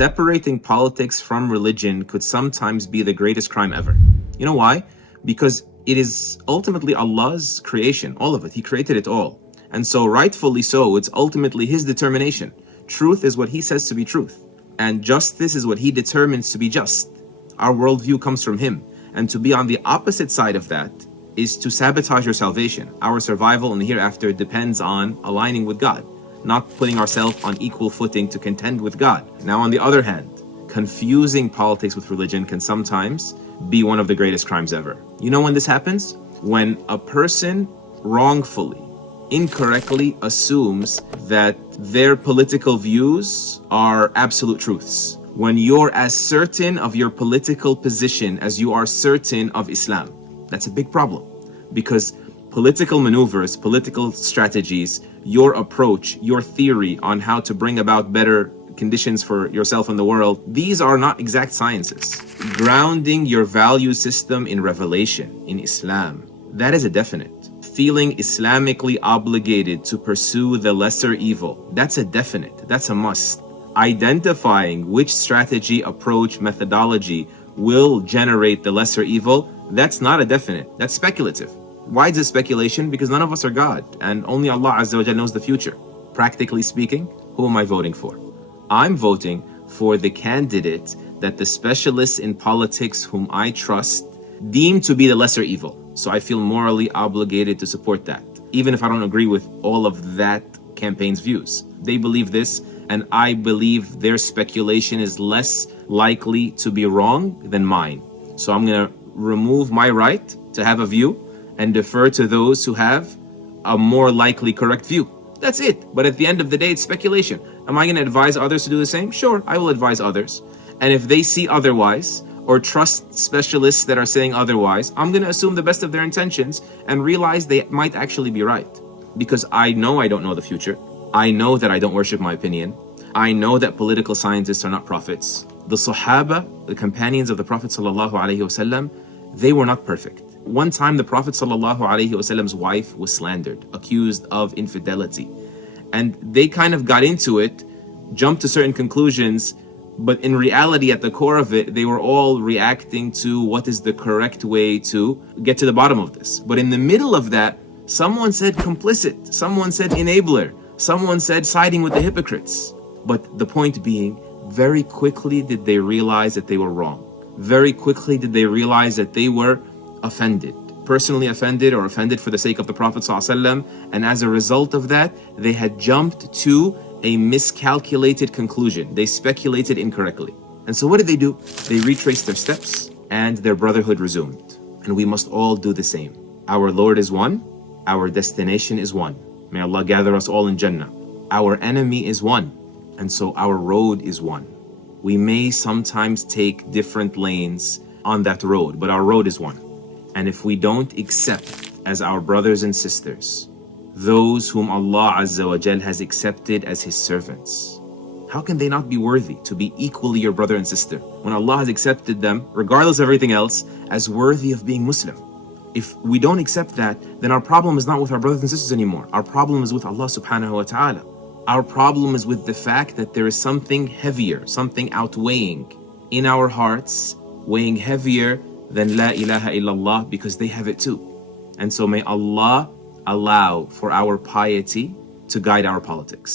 Separating politics from religion could sometimes be the greatest crime ever. You know why? Because it is ultimately Allah's creation, all of it. He created it all. And so rightfully so, it's ultimately His determination. Truth is what He says to be truth. And justice is what He determines to be just. Our worldview comes from Him. And to be on the opposite side of that is to sabotage your salvation. Our survival in the hereafter depends on aligning with God, not putting ourselves on equal footing to contend with God. Now, on the other hand, confusing politics with religion can sometimes be one of the greatest crimes ever. You know when this happens? When a person wrongfully, incorrectly assumes that their political views are absolute truths. When you're as certain of your political position as you are certain of Islam. That's a big problem, because political maneuvers, political strategies, your approach, your theory on how to bring about better conditions for yourself and the world, these are not exact sciences. Grounding your value system in revelation, in Islam, that is a definite. Feeling Islamically obligated to pursue the lesser evil, that's a definite, that's a must. Identifying which strategy, approach, methodology will generate the lesser evil, that's not a definite, that's speculative. Why is it speculation? Because none of us are God, and only Allah Azza wa Jalla knows the future. Practically speaking, who am I voting for? I'm voting for the candidate that the specialists in politics whom I trust deem to be the lesser evil. So I feel morally obligated to support that, even if I don't agree with all of that campaign's views. They believe this, and I believe their speculation is less likely to be wrong than mine. So I'm going to remove my right to have a view and defer to those who have a more likely correct view. That's it. But at the end of the day, it's speculation. Am I going to advise others to do the same? Sure, I will advise others. And if they see otherwise, or trust specialists that are saying otherwise, I'm going to assume the best of their intentions and realize they might actually be right. Because I know I don't know the future. I know that I don't worship my opinion. I know that political scientists are not prophets. The Sahabah, the companions of the Prophet ﷺ, they were not perfect. One time the Prophet ﷺ's wife was slandered, accused of infidelity. And they kind of got into it, jumped to certain conclusions, but in reality, at the core of it, they were all reacting to what is the correct way to get to the bottom of this. But in the middle of that, someone said complicit, someone said enabler, someone said siding with the hypocrites. But the point being, very quickly did they realize that they were wrong. Very quickly did they realize that they were offended, personally offended or offended for the sake of the Prophet ﷺ. And as a result of that, they had jumped to a miscalculated conclusion. They speculated incorrectly. And so what did they do? They retraced their steps and their brotherhood resumed. And we must all do the same. Our Lord is one. Our destination is one. May Allah gather us all in Jannah. Our enemy is one. And so our road is one. We may sometimes take different lanes on that road, but our road is one. And if we don't accept as our brothers and sisters those whom Allah Azza wa Jal has accepted as His servants, how can they not be worthy to be equally your brother and sister when Allah has accepted them, regardless of everything else, as worthy of being Muslim? If we don't accept that, then our problem is not with our brothers and sisters anymore. Our problem is with Allah subhanahu wa ta'ala. Our problem is with the fact that there is something heavier, something outweighing in our hearts, weighing heavier than La ilaha illallah, because they have it too. And so may Allah allow for our piety to guide our politics.